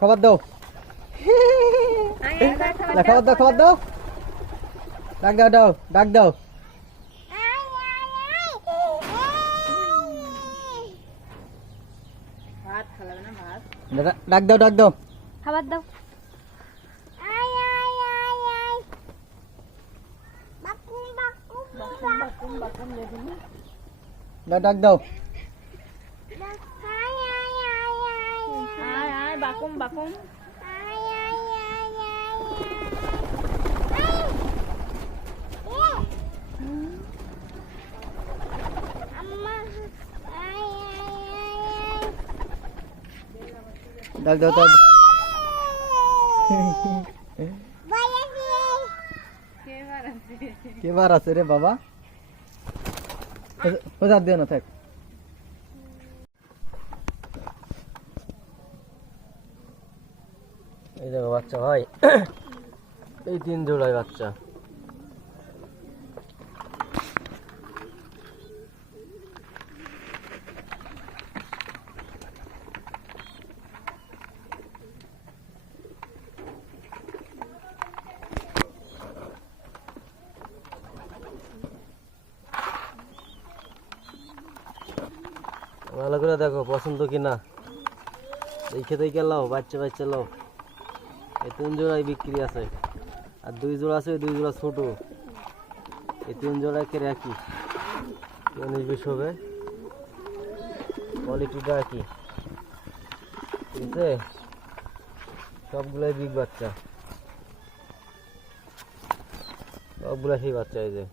খাবার দাও, খাবার দাও, খাবার দাও, ডাক দাও, দাও ডাক দাও। ভাত খাবে না ভাত? ডাক দাও, ডাক দাও, খাবার দাও। ডাক দাও। বাকুম বাকুম। ডাক দাও, ডাক। কেবার আছে রে বাবা? ওজার দিও না, থাক। এই দেখো বাচ্চা ভাই, এই 3 জোড়ায় বাচ্চা। ভালো করে দেখো পছন্দ কিনা, দেখে দেখে লাও, বাচ্চা বাচ্চা লাও। এই 3 জোড়াই বিক্রি আছে, আর 2 জোড়া আছে, 2 জোড়া ছোট। এই 3 জোড়া একের একই, 19-20 হবে, কোয়ালিটিটা একই। ঠিক আছে, সবগুলাই বিগ বাচ্চা, সবগুলা সেই বাচ্চা। এই যে